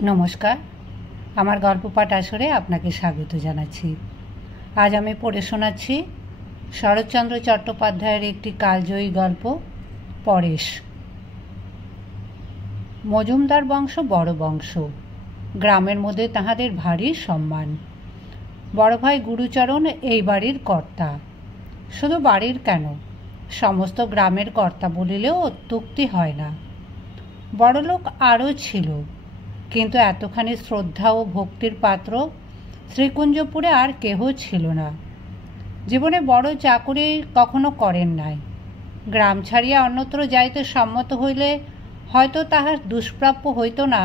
নমস্কার, আমার গল্প পাঠ আসরে আপনাকে স্বাগত জানাচ্ছি। আজ আমি পড়ে শোনাচ্ছি শরৎচন্দ্র চট্টোপাধ্যায়ের একটি কালজয়ী গল্প, পরেশ। মজুমদার বংশ বড় বংশ। গ্রামের মধ্যে তাহাদের ভারী সম্মান। বড় ভাই গুরুচরণ এই বাড়ির কর্তা। শুধু বাড়ির কেন, সমস্ত গ্রামের কর্তা বলিলেও অত্যুক্তি হয় না। বড়লোক আরও ছিল, কিন্তু এতখানি শ্রদ্ধা ও ভক্তির পাত্র শ্রীকুঞ্জপুরে আর কেহ ছিল না। জীবনে বড় চাকুরি কখনো করেন নাই। গ্রাম ছাড়িয়া অন্যত্র যাইতে সম্মত হইলে হয়তো তাহার দুষ্প্রাপ্য হইত না,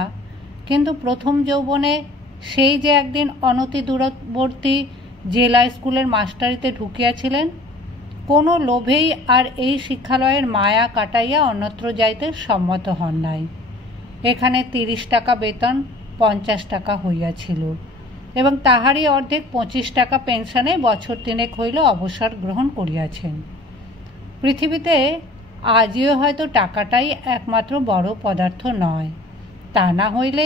কিন্তু প্রথম যৌবনে সেই যে একদিন অনতি দূরবর্তী জেলা স্কুলের মাস্টারিতে ঢুকিয়াছিলেন, কোনো লোভেই আর এই শিক্ষালয়ের মায়া কাটাইয়া অন্যত্র যাইতে সম্মত হন নাই। এখানে 30 টাকা বেতন 50 টাকা হইয়াছিল, এবং তাহারই অর্ধেক 25 টাকা পেনশনে বছর 3 হইল অবসর গ্রহণ করিয়াছেন। পৃথিবীতে আজিও হয়তো টাকাটাই একমাত্র বড় পদার্থ নয়। তা না হইলে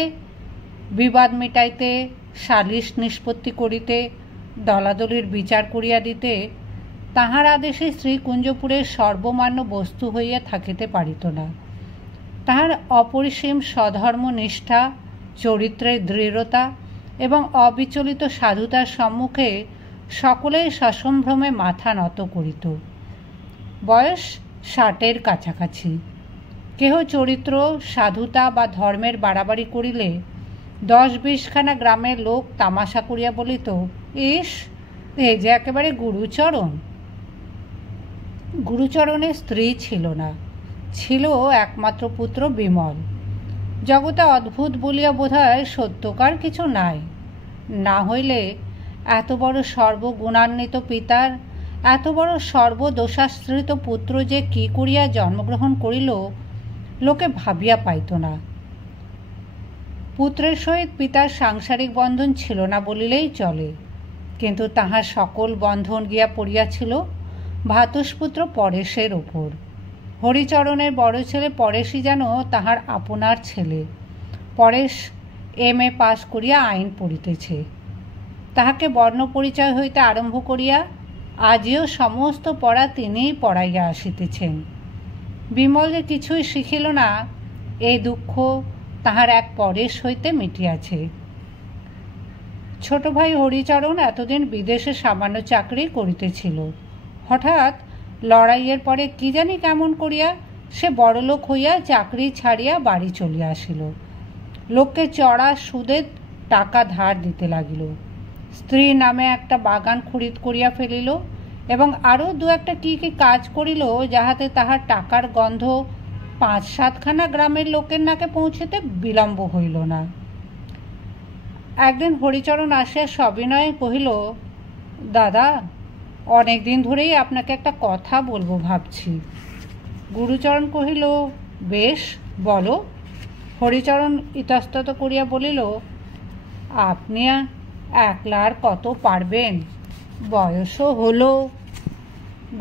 বিবাদ মিটাইতে, সালিশ নিষ্পত্তি করিতে, দলাদলির বিচার করিয়া দিতে তাহার আদেশে শ্রীকুঞ্জপুরের সর্বমান্য বস্তু হইয়া থাকিতে পারিত না। তাহার অপরিসীম স্বধর্ম নিষ্ঠা, চরিত্রের দৃঢ়তা এবং অবিচলিত সাধুতার সম্মুখে সকলেই সসম্ভ্রমে মাথা নত করিত। বয়স 60-এর কাছাকাছি। কেহ চরিত্র, সাধুতা বা ধর্মের বাড়াবাড়ি করিলে 10-20খানা গ্রামের লোক তামাশা করিয়া বলিত, ইস, এ যে একেবারে গুরুচরণ। গুরুচরণের স্ত্রী ছিল না, ছিল একমাত্র পুত্র বিমল। জগতে অদ্ভুত বলিয়া বোধহয় সত্যকার কিছু নাই। না হইলে এত বড় সর্বগুণান্বিত পিতার এত বড় সর্বদোষাশ্রিত পুত্র যে কি করিয়া জন্মগ্রহণ করিল, লোকে ভাবিয়া পাইত না। পুত্রের সহিত পিতার সাংসারিক বন্ধন ছিল না বলিলেই চলে, কিন্তু তাহার সকল বন্ধন গিয়া পড়িয়াছিল ভ্রাতুষ্পুত্র পরেশের ওপর। হরিচরণের বড় ছেলে পরেশই যেন তাহার আপনার ছেলে। পরেশ MA পাস করিয়া আইন পড়িতেছে। তাহাকে বর্ণ পরিচয় হইতে আরম্ভ করিয়া আজিও সমস্ত পড়া তিনিই পড়াইয়া আসিতেছেন। বিমল যে কিছুই শিখিল না, এই দুঃখ তাহার এক পরেশ হইতে মিটিয়াছে। ছোট ভাই হরিচরণ এতদিন বিদেশে সামান্য চাকরি করিতেছিল। হঠাৎ লড়াইয়ের পরে কি জানি কেমন করিয়া সে বড়লোক হইয়া চাকরি ছাড়িয়া বাড়ি চলিয়া আসিল। লোককে চড়া সুদে টাকা ধার দিতে লাগিল। স্ত্রী নামে একটা বাগান খরিদ করিয়া ফেলিল, এবং আরও 2-একটা কি কি কাজ করিল, যাহাতে তাহার টাকার গন্ধ 5-7খানা গ্রামের লোকের নাকে পৌঁছিতে বিলম্ব হইল না। একদিন হরিচরণ আসিয়া সবিনয়ে কহিল, দাদা, অনেক দিন ধরেই আপনাকে একটা কথা বলবো ভাবছি। গুরুচরণ কহিল, বেশ, বলো। হরিচরণ ইতস্তত করিয়া বলিল, আপনি একলা আর কত পারবেন, বয়সও হলো।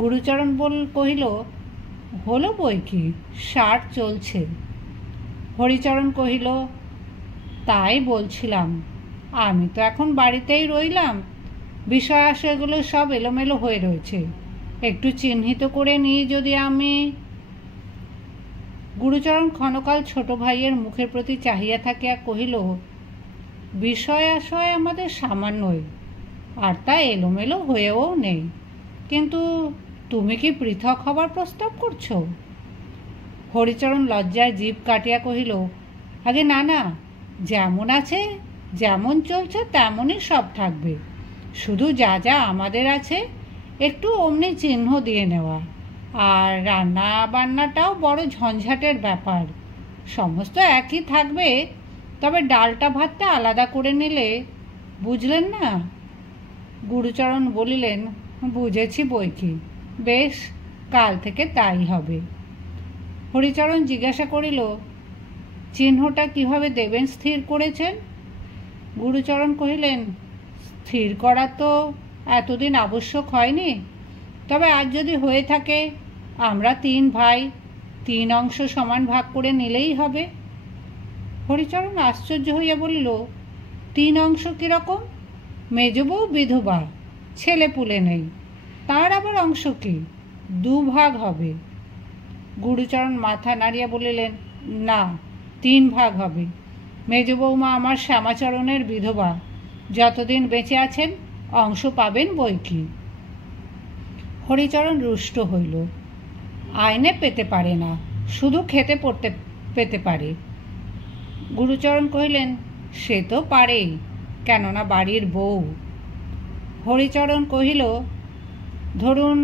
গুরুচরণ কহিল, হলো বই কি, 60 চলছে। হরিচরণ কহিল, তাই বলছিলাম, আমি তো এখন বাড়িতেই রইলাম, বিষয় আশয়গুলো সব এলোমেলো হয়ে রয়েছে, একটু চিহ্নিত করে নিই যদি আমি। গুরুচরণ ক্ষণকাল ছোট ভাইয়ের মুখের প্রতি চাহিয়া থাকিয়া কহিল, বিষয় আশয় আমাদের সামান্যই, আর তা এলোমেলো হয়েও নেই, কিন্তু তুমি কি পৃথক হবার প্রস্তাব করছো? হরিচরণ লজ্জায় জিভ কাটিয়া কহিল, আগে না না, যেমন আছে যেমন চলছে তেমনই সব থাকবে, শুধু যা যা আমাদের আছে একটু অমনি চিহ্ন দিয়ে নেওয়া, আর রান্না বান্নাটাও বড় ঝঞ্ঝাটের ব্যাপার, সমস্ত একই থাকবে, তবে ডালটা ভাতটা আলাদা করে নিলে, বুঝলেন না? গুরুচরণ বলিলেন, বুঝেছি বই কি, বেশ, কাল থেকে তাই হবে। হরিচরণ জিজ্ঞাসা করিল, চিহ্নটা কিভাবে দেবেন স্থির করেছেন? গুরুচরণ কহিলেন, স্থির করা তো এতদিন আবশ্যক হয়নি, তবে আজ যদি হয়ে থাকে, আমরা 3 ভাই, 3 অংশ সমান ভাগ করে নিলেই হবে। হরিচরণ আশ্চর্য হইয়া বলিল, 3 অংশ কীরকম? মেজবউ বিধবা, ছেলে পুলে নেই, তার আবার অংশ কি? 2 ভাগ হবে। গুরুচরণ মাথা নাড়িয়া বলিলেন, না, 3 ভাগ হবে। মেজ বৌমা আমার শ্যামাচরণের বিধবা, যতদিন বেঁচে আছেন অংশ পাবেন বই কি। হরিচরণ রুষ্ট হইল। আইনে পেতে পারে না, শুধু খেতে পড়তে পেতে পারে। গুরুচরণ কহিলেন, সে তো পারেই, কেননা বাড়ির বউ। হরিচরণ কহিল, ধরুন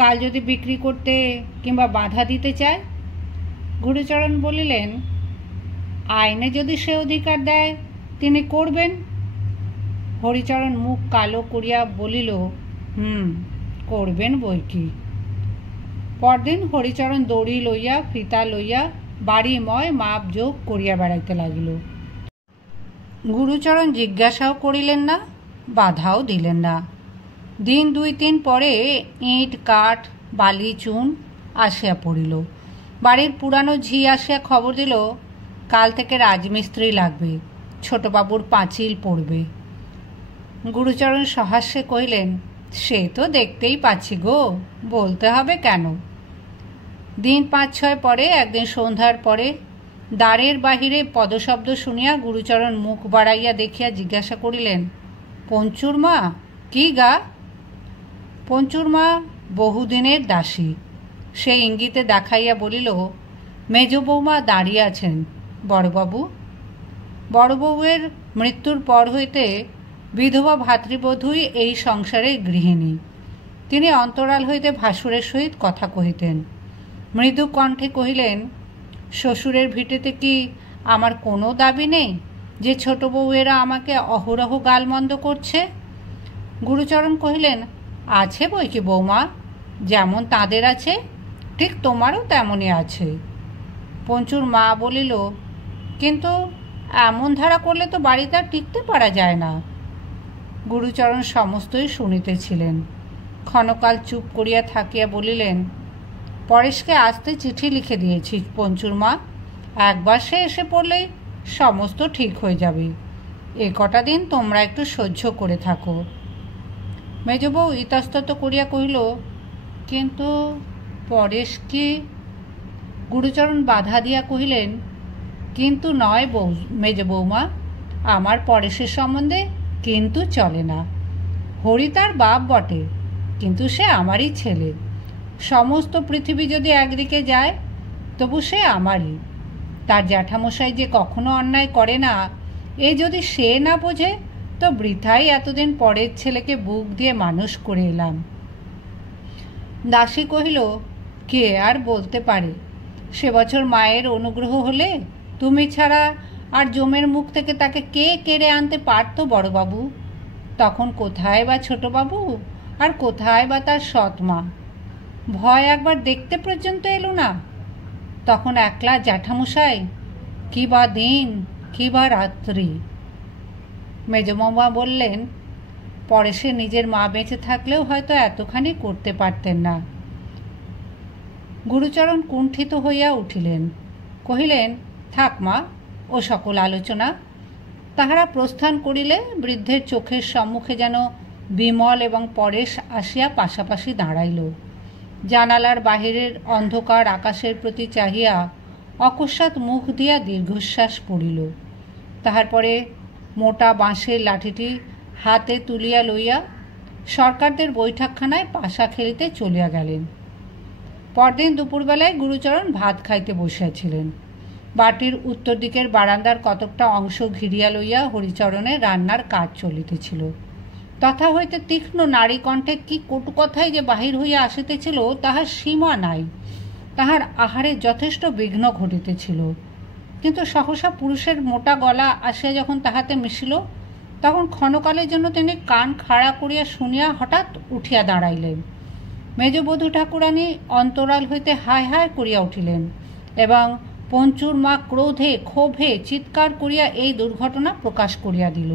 কাল যদি বিক্রি করতে কিংবা বাধা দিতে চায়? গুরুচরণ বলিলেন, আইনে যদি সে অধিকার দেয় তিনি করবেন। হরিচরণ মুখ কালো করিয়া বলিল, করবেন বই কি। পরদিন হরিচরণ দড়ি লইয়া ফিতা লইয়া বাড়িময় মাপ যোগ করিয়া বেড়াইতে লাগিল। গুরুচরণ জিজ্ঞাসাও করিলেন না, বাধাও দিলেন না। দিন 2-3 পরে ইট কাঠ বালি চুন আসিয়া পড়িল। বাড়ির পুরানো ঝি আসিয়া খবর দিল, কাল থেকে রাজমিস্ত্রি লাগবে, ছোটবাবুর পাঁচিল পড়বে। গুরুচরণ সহাস্যে কহিলেন, সে তো দেখতেই পাচ্ছি গো, বলতে হবে কেন। দিন 5-6 পরে একদিন সন্ধ্যার পরে দ্বারের বাহিরে পদশব্দ শুনিয়া গুরুচরণ মুখ বাড়াইয়া দেখিয়া জিজ্ঞাসা করিলেন, পঞ্চুর মা কি গা? পঞ্চুর মা বহুদিনের দাসী। সে ইঙ্গিতে দেখাইয়া বলিল, মেজ বৌমা দাঁড়িয়ে আছেন বড়বাবু। বড়বউয়ের মৃত্যুর পর হইতে বিধবা ভাতৃবধূই এই সংসারের গৃহিণী। তিনি অন্তরাল হইতে ভাসুরের সহিত কথা কহিতেন। মৃদু কণ্ঠে কহিলেন, শ্বশুরের ভিটেতে কি আমার কোনো দাবি নেই যে ছোট বউয়েরা আমাকে অহরহ গালমন্দ করছে? গুরুচরণ কহিলেন, আছে বই কি বৌমা, যেমন তাদের আছে ঠিক তোমারও তেমনই আছে। পঞ্চুর মা বলিল, কিন্তু এমন ধারা করলে তো বাড়িতে আর টিকতে পারা যায় না। গুরুচরণ সমস্তই শুনিতেছিলেন। ক্ষণকাল চুপ করিয়া থাকিয়া বলিলেন, পরেশকে আসতে চিঠি লিখে দিয়েছি পঞ্চুর মা, একবার সে এসে পড়লেই সমস্ত ঠিক হয়ে যাবে। এ কটা দিন তোমরা একটু সহ্য করে থাকো। মেজবউ ইতস্তত করিয়া কহিল, কিন্তু পরেশ কি? গুরুচরণ বাধা দিয়া কহিলেন, কিন্তু নয় মেজ বৌমা, আমার পরেশের সম্বন্ধে কিন্তু চলে না। হরি তার বাপ বটে, কিন্তু সে আমারই ছেলে। সমস্ত পৃথিবী যদি একদিকে যায় তবু সে আমারই। তার জ্যাঠামশাই যে কখনো অন্যায় করে না, এ যদি সে না বোঝে তো বৃথাই এতদিন পরের ছেলেকে বুক দিয়ে মানুষ করে এলাম। দাসী কহিল, কে আর বলতে পারে, সে বছর মায়ের অনুগ্রহ হলে তুমি ছাড়া আর জমের মুখ থেকে তাকে কে কেড়ে আনতে পারত বড়বাবু? তখন কোথায় বা ছোটবাবু, আর কোথায় বা তার সৎ মা? ভয় একবার দেখতে পর্যন্ত এলো না। তখন একলা জ্যাঠামশাই, কি বা দিন কি বা রাত্রি। মেজমামা বললেন, পরেশে নিজের মা বেঁচে থাকলেও হয়তো এতখানি করতে পারতেন না। গুরুচরণ কুণ্ঠিত হইয়া উঠিলেন, কহিলেন, থাক মা, ও সকল আলোচনা। তাহারা প্রস্থান করিলে বৃদ্ধের চোখের সম্মুখে যেন বিমল এবং পরেশ আসিয়া পাশাপাশি দাঁড়াইল। জানালার বাহিরের অন্ধকার আকাশের প্রতি চাহিয়া অকস্মাৎ মুখ দিয়া দীর্ঘশ্বাস পড়িল। তাহার পরে মোটা বাঁশের লাঠিটি হাতে তুলিয়া লইয়া সরকারদের বৈঠকখানায় পাশা খেলিতে চলিয়া গেলেন। পরদিন দুপুরবেলায় গুরুচরণ ভাত খাইতে বসিয়াছিলেন। বাটির উত্তর দিকের বারান্দার কতকটা অংশ ঘিরিয়া লইয়া হরিচরণের রান্নার কাজ চলিতেছিল। তথা হইতে তীক্ষ্ণ নারী কণ্ঠে কি কটু কথাই যে বাহির হইয়া আসিতেছিল তাহার সীমা নাই। তাহার আহারে যথেষ্ট বিঘ্ন ঘটিতেছিল। কিন্তু সহসা পুরুষের মোটা গলা আসিয়া যখন তাহাতে মিশিল, তখন ক্ষণকালের জন্য তিনি কান খাড়া করিয়া শুনিয়া হঠাৎ উঠিয়া দাঁড়াইলেন। মেজবধূ ঠাকুরানী অন্তরাল হইতে হায় হায় করিয়া উঠিলেন এবং পঞ্চুর মা ক্রোধে ক্ষোভে চিৎকার করিয়া এই দুর্ঘটনা প্রকাশ করিয়া দিল।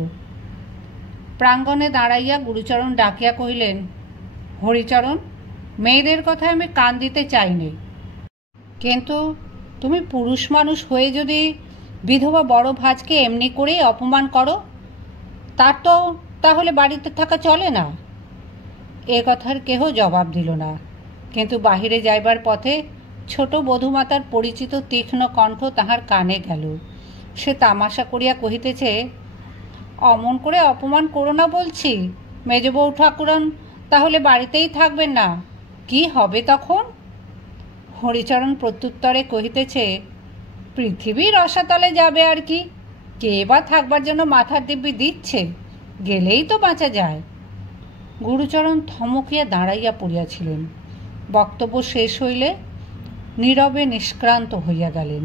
প্রাঙ্গণে দাঁড়াইয়া গুরুচরণ ডাকিয়া কহিলেন, হরিচরণ, মেয়েদের কথায় আমি কান দিতে চাইনি, কিন্তু তুমি পুরুষ মানুষ হয়ে যদি বিধবা বড় ভাজকে এমনি করেই অপমান করো, তার তো তাহলে বাড়িতে থাকা চলে না। এ কথার কেহ জবাব দিল না, কিন্তু বাহিরে যাইবার পথে ছোট বধূমাতার পরিচিত তীক্ষ্ণ কণ্ঠ তাহার কানে গেল। সে তামাশা করিয়া কহিতেছে, অমন করে অপমান করো না বলছি। মেজবউ ঠাকুরন তাহলে বাড়িতেই থাকবেন না, কি হবে তখন? হরিচরণ প্রত্যুত্তরে কহিতেছে, পৃথিবীর রসাতলে যাবে আর কি, কে বা থাকবার জন্য মাথার দিব্যি দিচ্ছে, গেলেই তো বাঁচা যায়। গুরুচরণ থমকিয়া দাঁড়াইয়া পড়িয়াছিলেন। বক্তব্য শেষ হইলে নীরবে নিষ্ক্রান্ত হইয়া গেলেন।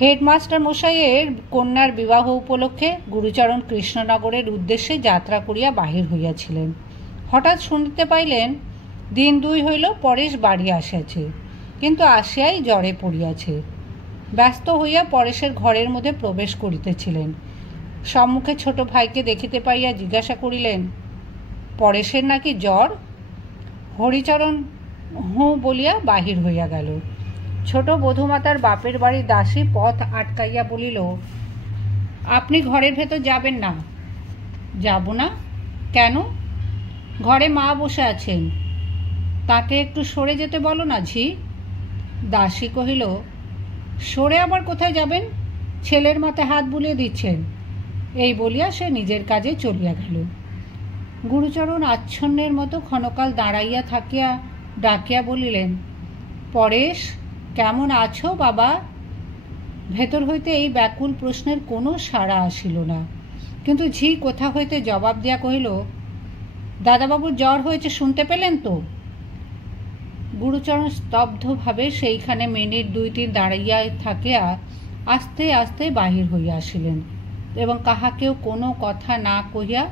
হেডমাস্টার মশাইয়ের কন্যার বিবাহ উপলক্ষে গুরুচরণ কৃষ্ণনগরের উদ্দেশ্যে যাত্রা করিয়া বাহির হইয়াছিলেন। হঠাৎ শুনিতে পাইলেন, দিন 2 হইল পরেশ বাড়ি আসিয়াছে, কিন্তু আসিয়াই জ্বরে পড়িয়াছে। ব্যস্ত হইয়া পরেশের ঘরের মধ্যে প্রবেশ করিতেছিলেন। সম্মুখে ছোট ভাইকে দেখিতে পাইয়া জিজ্ঞাসা করিলেন, পরেশের নাকি জ্বর? হরিচরণ হুঁ বলিয়া বাহির হইয়া গেল। ছোট বধূমাতার বাপের বাড়ির দাসী পথ আটকাইয়া বলিল, আপনি ঘরের ভেতর যাবেন না। যাব না? কেন? ঘরে মা বসে আছেন, তাকে একটু সরে যেতে বলো না ঝি। দাসী কহিল, সরে আবার কোথায় যাবেন? ছেলের মাথায় হাত বুলিয়ে দিচ্ছেন। এই বলিয়া সে নিজের কাজে চলিয়া গেল। গুরুচরণ আচ্ছন্নের মতো ক্ষণকাল দাঁড়াইয়া থাকিয়া ডাকিয়া বলিলেন, পরেশ, কেমন আছো বাবা? ভেতর হইতে এই ব্যাকুল প্রশ্নের কোনো সাড়া আসিল না, কিন্তু ঝি কোথা হইতে জবাব দিয়া কহিল, দাদাবাবুর জ্বর হয়েছে শুনতে পেলেন তো? গুরুচরণ স্তব্ধভাবে সেইখানে মিনিট 2-3 দাঁড়াইয়া থাকিয়া আস্তে আস্তে বাহির হইয়া আসিলেন এবং কাহাকেও কোনো কথা না কহিয়া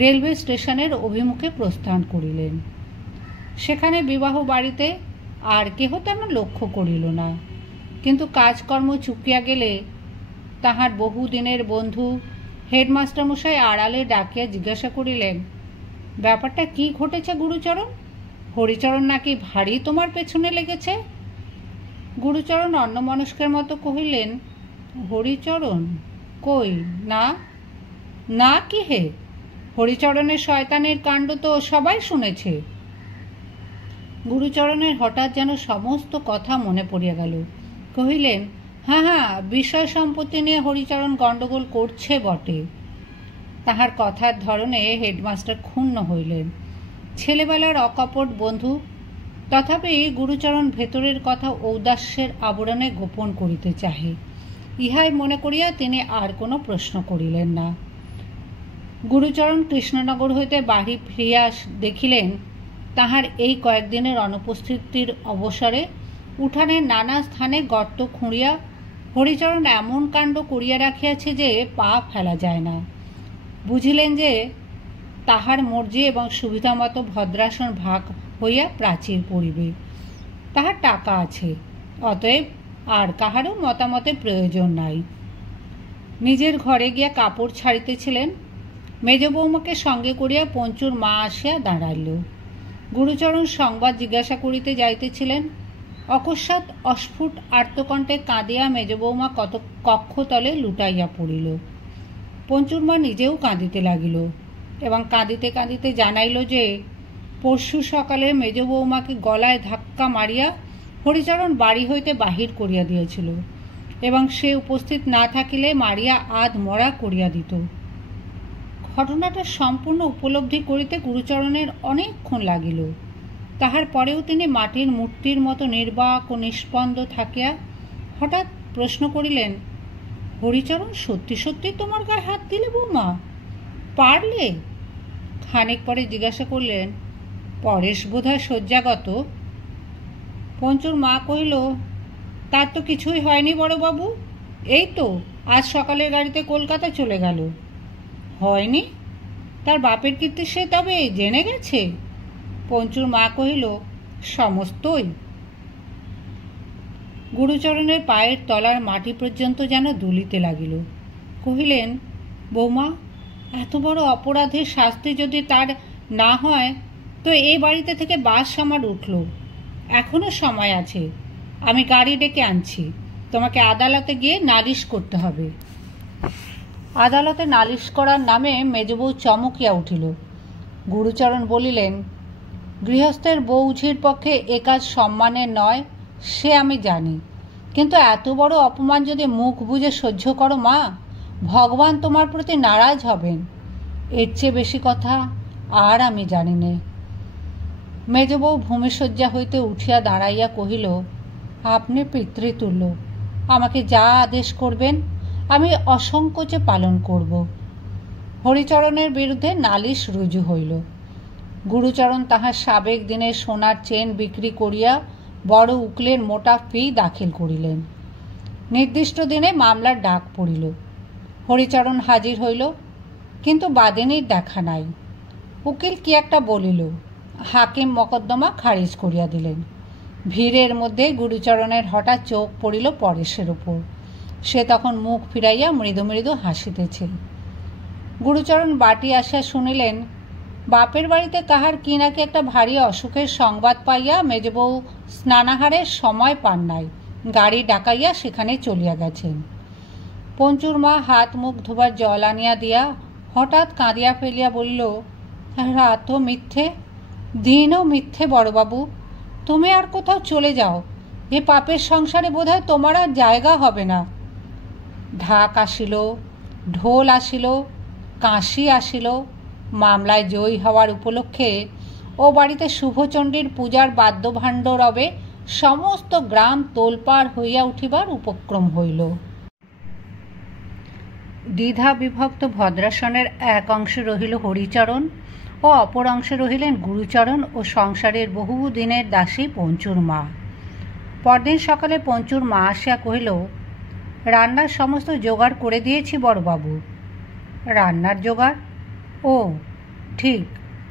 রেলওয়ে স্টেশনের অভিমুখে প্রস্থান করিলেন। সেখানে বিবাহ বাড়িতে আর কেহ তেমন লক্ষ্য করিল না, কিন্তু কাজকর্ম চুকিয়া গেলে তাহার বহুদিনের বন্ধু হেডমাস্টার মশাই আড়ালে ডাকিয়া জিজ্ঞাসা করিলেন, ব্যাপারটা কি ঘটেছে গুরুচরণ? হরিচরণ নাকি ভারী তোমার পেছনে লেগেছে? গুরুচরণ অন্যমনস্কের মতো কহিলেন, হরিচরণ কই, না না কি হে, হরিচরণের শয়তানের কাণ্ড তো সবাই শুনেছে। গুরুচরণের হঠাৎ যেন সমস্ত কথা মনে পড়িয়া গেল। কহিলেন, হ্যাঁ হ্যাঁ, বিষয় সম্পত্তি নিয়ে হরিচরণ গণ্ডগোল করছে বটে। তাহার কথার ধরনে হেডমাস্টার ক্ষুণ্ণ হইলেন। ছেলেবেলার অকপট বন্ধু, তথাপি গুরুচরণ ভেতরের কথা ঔদাস্যের আবরণে গোপন করিতে চাহে, ইহাই মনে করিয়া তিনি আর কোনো প্রশ্ন করিলেন না। গুরুচরণ কৃষ্ণনগর হইতে বাড়ি ফিরিয়া দেখিলেন, তাহার এই কয়েকদিনের অনুপস্থিতির অবসরে উঠানের নানা স্থানে গর্ত খুঁড়িয়া হরিচরণ এমন কাণ্ড করিয়া রাখিয়াছে যে পা ফেলা যায় না। বুঝিলেন যে তাহার মর্জি এবং সুবিধামতো ভদ্রাসন ভাগ হইয়া প্রাচীর পড়িবে। তাহার টাকা আছে, অতএব আর কাহারও মতামতের প্রয়োজন নাই। নিজের ঘরে গিয়া কাপড় ছাড়িতেছিলেন, মেজ বৌমাকে সঙ্গে করিয়া পঞ্চুর মা আসিয়া দাঁড়াইল। গুরুচরণ সংবাদ জিজ্ঞাসা করিতে যাইতেছিলেন, অকস্মাৎ অস্ফুট আর্তকণ্ঠে কাঁদিয়া মেজ বৌমা কক্ষতলে লুটাইয়া পড়িল। পঞ্চুর মা নিজেও কাঁদিতে লাগিল এবং কাঁদিতে কাঁদিতে জানাইল যে পরশু সকালে মেজ বৌমাকে গলায় ধাক্কা মারিয়া হরিচরণ বাড়ি হইতে বাহির করিয়া দিয়েছিল এবং সে উপস্থিত না থাকিলে মারিয়া আধ মরা করিয়া দিত। ঘটনাটা সম্পূর্ণ উপলব্ধি করিতে গুরুচরণের অনেকক্ষণ লাগিল। তাহার পরেও তিনি মাটির মূর্তির মতো নির্বাক ও নিষ্পন্দ থাকিয়া হঠাৎ প্রশ্ন করিলেন, হরিচরণ সত্যি সত্যি তোমার গায়ে হাত দিলে বৌমা? পারলে? খানিক পরে জিজ্ঞাসা করলেন, পরেশ বোধহয় শয্যাগত? পঞ্চুর মা কহিল, তার তো কিছুই হয়নি বড়বাবু, এই তো আজ সকালের গাড়িতে কলকাতা চলে গেল। হয়নি? তার বাপের কীর্তি সে তবে জেনে গেছে? পঞ্চুর মা কহিল, সমস্তই। গুরুচরণের পায়ের তলার মাটি পর্যন্ত যেন দুলিতে লাগিল। কহিলেন, বৌমা, এত বড় অপরাধের শাস্তি যদি তার না হয় তো এই বাড়িতে থেকে বাস আমার উঠল। এখনো সময় আছে, আমি গাড়ি ডেকে আনছি, তোমাকে আদালতে গিয়ে নালিশ করতে হবে। আদালতে নালিশ করার নামে মেজবউ চমকিয়া উঠিল। গুরুচরণ বলিলেন, গৃহস্থের বউঝির পক্ষে এ কাজ সম্মানের নয়, সে আমি জানি, কিন্তু এত বড় অপমান যদি মুখ বুজে সহ্য করো মা, ভগবান তোমার প্রতি নারাজ হবেন। এর চেয়ে বেশি কথা আর আমি জানি নে। মেজবউ ভূমিশয্যা হইতে উঠিয়া দাঁড়াইয়া কহিল, আপনি পিতৃতুল্য, আমাকে যা আদেশ করবেন আমি অসংকোচে পালন করব। হরিচরণের বিরুদ্ধে নালিশ রুজু হইল। গুরুচরণ তাহার সাবেক দিনের সোনার চেন বিক্রি করিয়া বড় উকিলের মোটা ফি দাখিল করিলেন। নির্দিষ্ট দিনে মামলার ডাক পড়িল। হরিচরণ হাজির হইল, কিন্তু বাদিনীর দেখা নাই। উকিল কি একটা বলিল, হাকিম মকদ্দমা খারিজ করিয়া দিলেন। ভিড়ের মধ্যে গুরুচরণের হঠাৎ চোখ পড়িল পরেশের উপর। সে তখন মুখ ফিরাইয়া মৃদু মৃদু হাসিতেছে। গুরুচরণ বাটি আসিয়া শুনিলেন, বাপের বাড়িতে কাহার কি নাকি একটা ভারী অসুখের সংবাদ পাইয়া মেজবউ স্নানাহারের সময় পান নাই, গাড়ি ডাকাইয়া সেখানে চলিয়া গেছেন। পঞ্চুর মা হাত মুখ ধোবার জল আনিয়া দিয়া হঠাৎ কাঁদিয়া ফেলিয়া বলিল, রাতও মিথ্যে, দিনও মিথ্যে বড়বাবু, তুমি আর কোথাও চলে যাও, এ পাপের সংসারে বোধহয় তোমার আর জায়গা হবে না। ঢাক আসিল, ঢোল আসিল, কাঁসি আসিল। মামলায় জয়ী হওয়ার উপলক্ষে ও বাড়িতে শুভচণ্ডীর পূজার বাদ্যভাণ্ড রবে সমস্ত গ্রাম তোলপাড় হইয়া উঠিবার উপক্রম হইল। দ্বিধা বিভক্ত ভদ্রাসনের এক অংশে রহিল হরিচরণ ও অপর অংশে রহিলেন গুরুচরণ ও সংসারের বহুদিনের দাসী পঞ্চুর মা। পরদিন সকালে পঞ্চুর মা আসিয়া কহিল, রান্নার সমস্ত জোগাড় করে দিয়েছি বড়বাবু। রান্নার জোগাড়? ও ঠিক,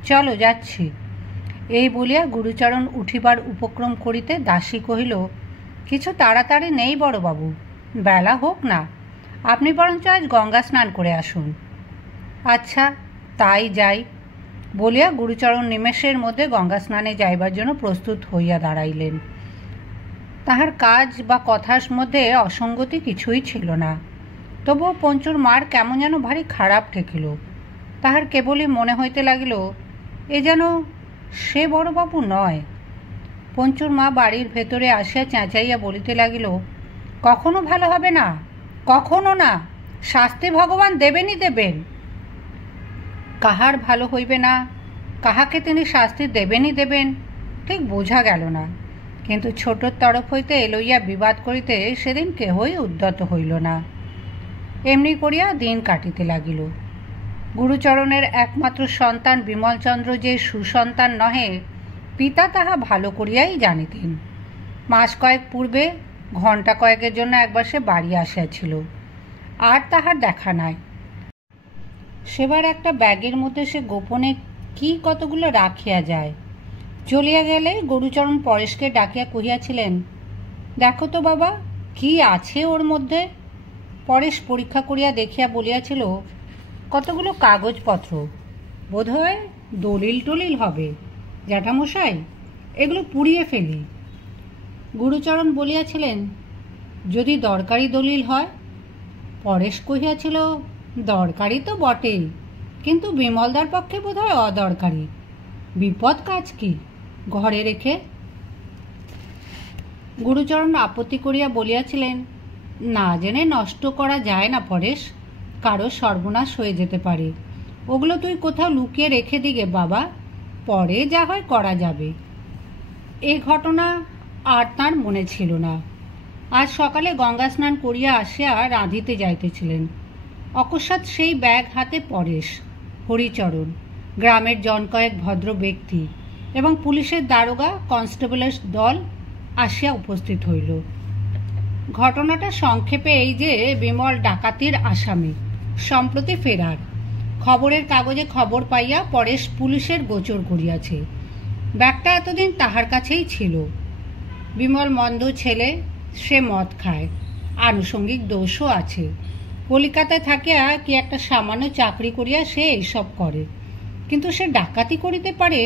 চলো যাচ্ছি। এই বলিয়া গুরুচরণ উঠিবার উপক্রম করিতে দাসী কহিল, কিছু তাড়াতাড়ি নেই বড়বাবু, বেলা হোক না, আপনি বরঞ্চ আজ গঙ্গা স্নান করে আসুন। আচ্ছা, তাই যাই বলিয়া গুরুচরণ নিমেষের মধ্যে গঙ্গা স্নানে যাইবার জন্য প্রস্তুত হইয়া দাঁড়াইলেন। তাহার কাজ বা কথার মধ্যে অসঙ্গতি কিছুই ছিল না, তবুও পঞ্চুর মার কেমন যেন ভারী খারাপ ঠেকিল। তাহার কেবলই মনে হইতে লাগিল, এ যেন সে বড়বাবু নয়। পঞ্চুর মা বাড়ির ভেতরে আসিয়া চেঁচাইয়া বলিতে লাগিল, কখনো ভালো হবে না, কখনো না, শাস্তি ভগবান দেবেনই দেবেন। কাহার ভালো হইবে না, কাহাকে তিনি শাস্তি দেবেনই দেবেন, ঠিক বোঝা গেল না। কিন্তু ছোটোর তরফ হইতে লইয়া বিবাদ করিতে সেদিন কেহই উদ্যত হইল না। এমনি করিয়া দিন কাটিতে লাগিল। গুরুচরণের একমাত্র সন্তান বিমলচন্দ্র যে সুসন্তান নহে, পিতা তাহা ভালো করিয়াই জানিতেন। মাস কয়েক পূর্বে ঘণ্টা কয়েকের জন্য একবার সে বাড়ি আসিয়াছিল, আর তাহার দেখা নাই। সেবার একটা ব্যাগের মধ্যে সে গোপনে কি কতগুলো রাখিয়া যায়। চলিয়া গেলে গুরুচরণ পরেশকে ডাকিয়া কহিয়াছিলেন, দেখো তো বাবা, কি আছে ওর মধ্যে। পরেশ পরীক্ষা করিয়া দেখিয়া বলিয়াছিল, কতগুলো কাগজপত্র, বোধহয় দলিল টলিল হবে। জ্যাঠামশাই, এগুলো পুড়িয়ে ফেলি। গুরুচরণ বলিয়াছিলেন, যদি দরকারি দলিল হয়। পরেশ কহিয়াছিল, দরকারি তো বটেই, কিন্তু বিমলদার পক্ষে বোধহয় অদরকারি। বিপদ কাজ কি ঘরে রেখে। গুরুচরণ আপত্তি করিয়া বলিয়াছিলেন, না জেনে নষ্ট করা যায় না পরেশ, কারো সর্বনাশ হয়ে যেতে পারে। ওগুলো তুই কোথাও লুকিয়ে রেখে দিগে বাবা, পরে যা হয় করা যাবে। এই ঘটনা আর তাঁর মনে ছিল না। আজ সকালে গঙ্গা স্নান করিয়া আসিয়া রাঁধিতে যাইতেছিলেন। অকস্মাৎ সেই ব্যাগ হাতে পরেশ, হরিচরণ, গ্রামের জনকয়েক ভদ্র ব্যক্তি এবং পুলিশের দারোগা কনস্টেবলের দল আসিয়া উপস্থিত হইল। ঘটনাটা সংক্ষেপে এই যে, বিমল ডাকাতির আসামি, সম্প্রতি ফেরার। খবরের কাগজে খবর পাইয়া পরেশ পুলিশের গোচর করিয়াছে। ব্যাগটা এতদিন তাহার কাছেই ছিল। বিমল মন্দ ছেলে, সে মদ খায়, আনুষঙ্গিক দোষও আছে। কলিকাতায় থাকিয়া কি একটা সামান্য চাকরি করিয়া সে এইসব করে, কিন্তু সে ডাকাতি করিতে পারে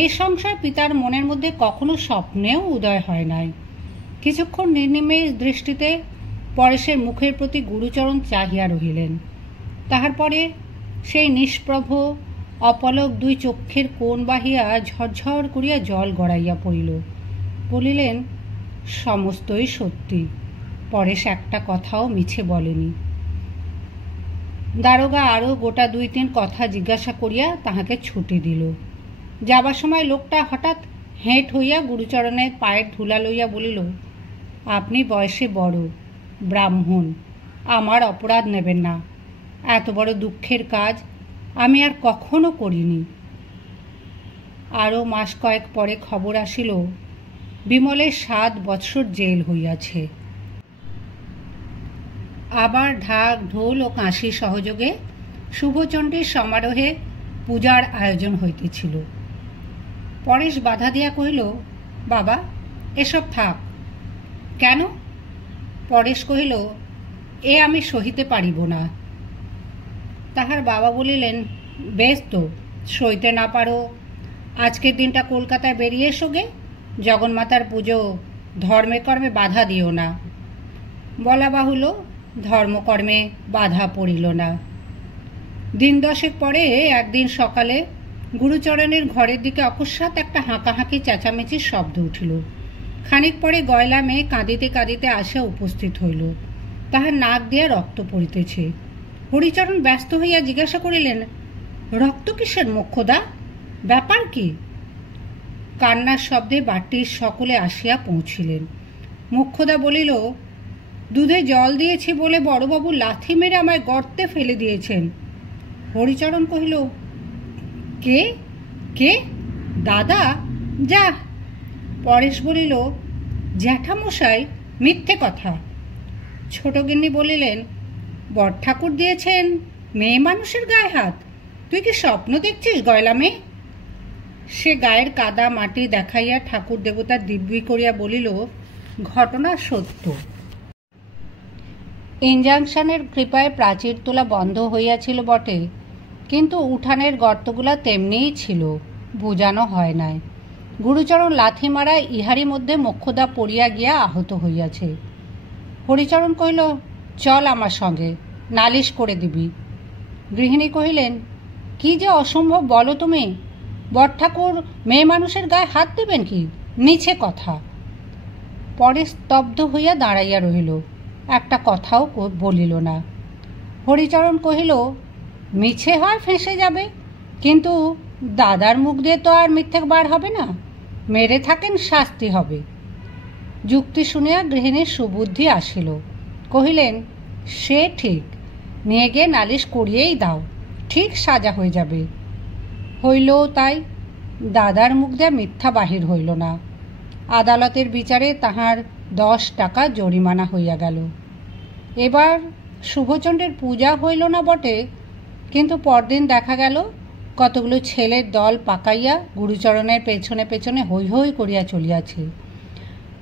এ সংশয় পিতার মনের মধ্যে কখনো স্বপ্নেও উদয় হয় নাই। কিছুক্ষণ নির্নিমেষ দৃষ্টিতে পরেশের মুখের প্রতি গুরুচরণ চাহিয়া রহিলেন। তাহার পরে সেই নিষ্প্রভ অপলক দুই চক্ষের কোণ বাহিয়া ঝরঝর করিয়া জল গড়াইয়া পড়িল। বলিলেন, সমস্তই সত্যি, পরেশ একটা কথাও মিছে বলেনি। দারোগা আরও গোটা 2-3 কথা জিজ্ঞাসা করিয়া তাহাকে ছুটি দিল। যাবার সময় লোকটা হঠাৎ হেঁট হইয়া গুরুচরণের পায়ের ধুলা লইয়া বলিল, আপনি বয়সে বড়, ব্রাহ্মণ, আমার অপরাধ নেবেন না। এত বড় দুঃখের কাজ আমি আর কখনো করিনি। আরও মাস কয়েক পরে খবর আসিল, বিমলের 7 বৎসর জেল হইয়াছে। আবার ঢাক, ঢোল ও কাঁসি সহযোগে শুভচণ্ডীর সমারোহে পূজার আয়োজন হইতেছিল। পরেশ বাধা দিয়া কহিল, বাবা, এসব থাক। কেন? পরেশ কহিল, এ আমি সহিতে পারিব না। তাহার বাবা বলিলেন, বেশ তো, সইতে না পারো, আজকের দিনটা কলকাতায় বেরিয়ে এসো গে, জগন্মাতার পুজো, ধর্মে কর্মে বাধা দিও না। বলা বাহুল্য, ধর্মকর্মে বাধা পড়িল না। 10 দশেক পরে একদিন সকালে গুরুচরণের ঘরের দিকে অকস্মাৎ একটা হাঁকাহাঁকি চেঁচামেচির শব্দ উঠিল। খানিক পরে গয়লা মেয়ে কাঁদিতে কাঁদিতে আসিয়া উপস্থিত হইল। তাহার নাক দিয়া রক্ত পড়িতেছে। হরিচরণ ব্যস্ত হইয়া জিজ্ঞাসা করিলেন, রক্ত কিসের মোক্ষদা? ব্যাপার কি? কান্নার শব্দে বাটির সকলে আসিয়া পৌঁছিলেন। মোক্ষদা বলিল, দুধে জল দিয়েছি বলে বড়বাবু লাথি মেরে আমায় গর্তে ফেলে দিয়েছেন। হরিচরণ কহিল, কে কে? দাদা? যা। পরেশ বলিল, জ্যাঠামশাই, মিথ্যে কথা। ছোটগিন্নি বলিলেন, বড়ঠাকুর দিয়েছেন মেয়ে মানুষের গায়ে হাত? তুই কি স্বপ্ন দেখছিস গয়লা মেয়ে? সে গায়ের কাদা মাটি দেখাইয়া ঠাকুর দেবতার দিব্যি করিয়া বলিল, ঘটনা সত্য। ইনজাংশনের কৃপায় প্রাচীর তোলা বন্ধ হইয়াছিল বটে, কিন্তু উঠানের গর্তগুলা তেমনিই ছিল, বুঝানো হয় নাই। গুরুচরণ লাথি মারায় ইহারই মধ্যে মোক্ষদা পড়িয়া গিয়া আহত হইয়াছে। হরিচরণ কহিল, চল আমার সঙ্গে, নালিশ করে দিবি। গৃহিণী কহিলেন, কি যে অসম্ভব বলো তুমি! বড়ঠাকুর মেয়ে মানুষের গায়ে হাত দেবেন কি? মিছে কথা। পরে স্তব্ধ হইয়া দাঁড়াইয়া রহিল, একটা কথাও বলিল না। হরিচরণ কহিল, মিছে হয় ফেঁসে যাবে, কিন্তু দাদার মুখ দিয়ে তো আর মিথ্যে বার হবে না। মেরে থাকেন, শাস্তি হবে। যুক্তি শুনিয়া গৃহিণীর সুবুদ্ধি আসিল। কহিলেন, সে ঠিক, নিয়ে গিয়ে নালিশ করিয়েই দাও, ঠিক সাজা হয়ে যাবে। হইলও তাই। দাদার মুখ দিয়ে মিথ্যা বাহির হইল না। আদালতের বিচারে তাহার 10 টাকা জরিমানা হইয়া গেল। এবার শুভচণ্ডের পূজা হইল না বটে, কিন্তু পরদিন দেখা গেল কতগুলো ছেলের দল পাকাইয়া গুরুচরণের পেছনে পেছনে হৈ হৈ করিয়া চলিয়াছে।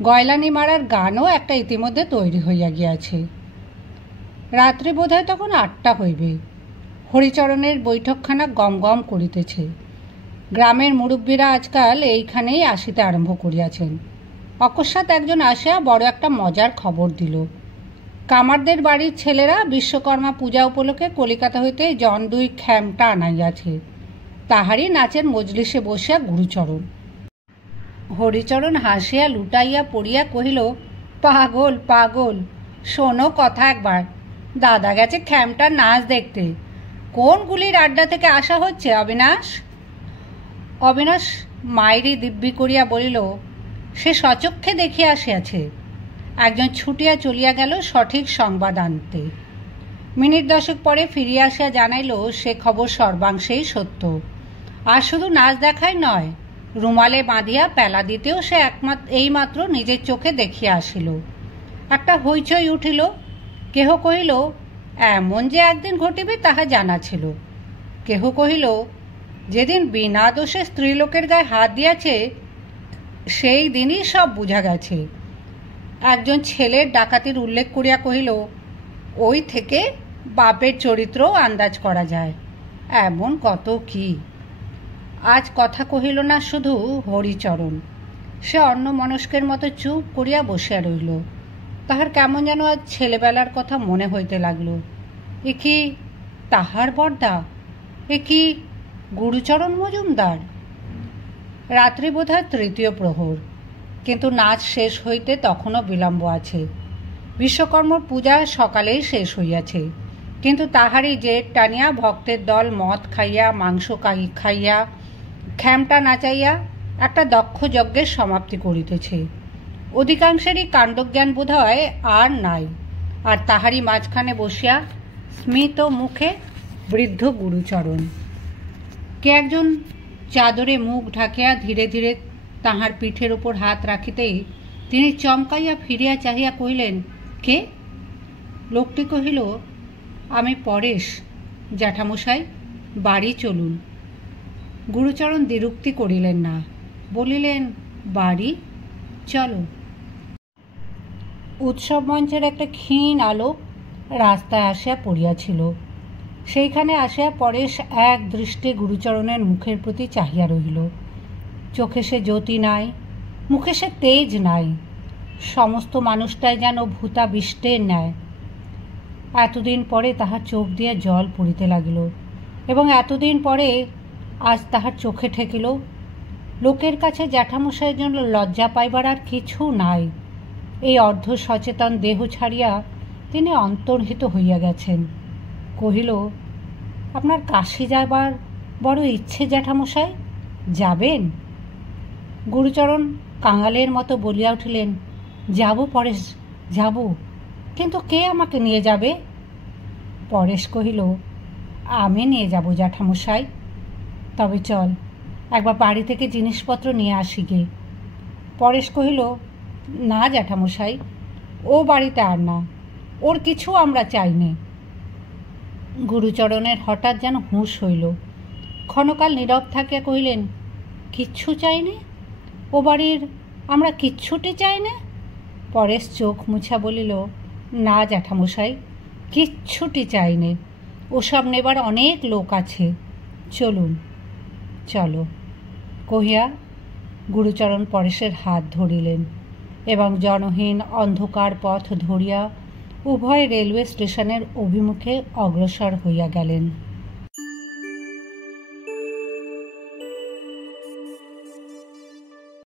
গয়লানি মারার গানও একটা ইতিমধ্যে তৈরি হইয়া গিয়াছে। রাত্রে বোধহয় তখন 8টা হইবে। হরিচরণের বৈঠকখানা গম গম করিতেছে। গ্রামের মুরব্বীরা আজকাল এইখানেই আসিতে আরম্ভ করিয়াছেন। অকস্মাৎ একজন আসিয়া বড় একটা মজার খবর দিল। কামারদের বাড়ির ছেলেরা বিশ্বকর্মা পূজা উপলক্ষে কলিকাতা হইতে জন 2 খ্যামটা আনাইয়াছে। তাহারই নাচের মজলিসে বসিয়া গুরুচরণ। হরিচরণ হাসিয়া লুটাইয়া পড়িয়া কহিল, পাগল পাগল, শোনো কথা একবার। দাদা গেছে খ্যামটার নাচ দেখতে। কোন গুলির আড্ডা থেকে আসা হচ্ছে অবিনাশ? অবিনাশ মায়েরই দিব্যি করিয়া বলিল, সে সচক্ষে দেখিয়া আসিয়াছে। একজন ছুটিয়া চলিয়া গেল সঠিক সংবাদ আনতে। মিনিট 10 পরে ফিরিয়া আসিয়া জানাইল, সে খবর সর্বাংশেই সত্য। আর শুধু নাচ দেখাই নয়, রুমালে বাঁধিয়া পেলা দিতেও সে এইমাত্র নিজের চোখে দেখিয়া আসিল। একটা হইচই উঠিল। কেহ কহিল, এমন যে একদিন ঘটিবে তাহা জানা ছিল। কেহ কহিল, যেদিন বিনা দোষে স্ত্রীলোকের গায়ে হাত দিয়াছে সেই দিনই সব বুঝা গেছে। একজন ছেলের ডাকাতির উল্লেখ করিয়া কহিল, ওই থেকে বাপের চরিত্রও আন্দাজ করা যায়। এমন কত কি। আজ কথা কহিল না শুধু হরিচরণ, সে অন্যমনস্কের মতো চুপ করিয়া বসিয়া রইল। তাহার কেমন যেন আজ ছেলেবেলার কথা মনে হইতে লাগল। এ কি তাহার বর্দা? এ কি গুরুচরণ মজুমদার? রাত্রি বোধহয় তৃতীয় প্রহর, কিন্তু নাচ শেষ হইতে তখনও বিলম্ব আছে। বিশ্বকর্মর পূজা সকালেই শেষ হইয়াছে, কিন্তু তাহারই জেদ টানিয়া ভক্তের দল মদ খাইয়া, মাংস খাইয়া, খ্যামটা নাচাইয়া একটা দক্ষ যজ্ঞের সমাপ্তি করিতেছে। অধিকাংশেরই কাণ্ডজ্ঞান বোধ হয় আর নাই, আর তাহারই মাঝখানে বসিয়া স্মিত মুখে বৃদ্ধ গুরুচরণ। কে একজন চাদরে মুখ ঢাকিয়া ধীরে ধীরে তাহার পিঠের উপর হাত রাখিতেই তিনি চমকাইয়া ফিরিয়া চাহিয়া কহিলেন, কে? লোকটি কহিল, আমি পরেশ, জ্যাঠামশাই, বাড়ি চলুন। গুরুচরণ দ্বিরুক্তি করিলেন না, বলিলেন, বাড়ি? চলো। উৎসব মঞ্চের একটা ক্ষীণ আলো রাস্তায় আসিয়া পড়িয়াছিল। সেইখানে আসিয়া পরেশ এক দৃষ্টে গুরুচরণের মুখের প্রতি চাহিয়া রহিল। চোখে সে জ্যোতি নাই, মুখে সে তেজ নাই, সমস্ত মানুষটাই যেন ভূতাবিষ্টের ন্যায়। এতদিন পরে তাহার চোখ দিয়ে জল পড়িতে লাগিল, এবং এতদিন পরে আজ তাহার চোখে ঠেকিল। লোকের কাছে জ্যাঠামশাইয়ের জন্য লজ্জা পাইবার আর কিছু নাই। এই অর্ধ সচেতন দেহ ছাড়িয়া তিনি অন্তর্হিত হইয়া গেছেন। কহিল, আপনার কাশী যাবার বড় ইচ্ছে জ্যাঠামশাই, যাবেন? গুরুচরণ কাঙালের মতো বলিয়া উঠিলেন, যাব পরেশ, যাব, কিন্তু কে আমাকে নিয়ে যাবে? পরেশ কহিল, আমি নিয়ে যাব জ্যাঠামশাই। তবে চল, একবার বাড়ি থেকে জিনিসপত্র নিয়ে আসি গে। পরেশ কহিল, না জ্যাঠামশাই, ও বাড়িতে আর না, ওর কিছু আমরা চাইনি। গুরুচরণের হঠাৎ যেন হুঁশ হইল। ক্ষণকাল নীরব থাকিয়া কহিলেন, কিচ্ছু চাইনি? ও বাড়ির আমরা কিচ্ছুটি চাই না? পরেশ চোখ মুছা বলিল, না জ্যাঠামশাই, কিচ্ছুটি চাইনে। ওসব নেবার অনেক লোক আছে, চলুন। চলো কহিয়া গুরুচরণ পরেশের হাত ধরিলেন এবং জনহীন অন্ধকার পথ ধরিয়া উভয় রেলওয়ে স্টেশনের অভিমুখে অগ্রসর হইয়া গেলেন।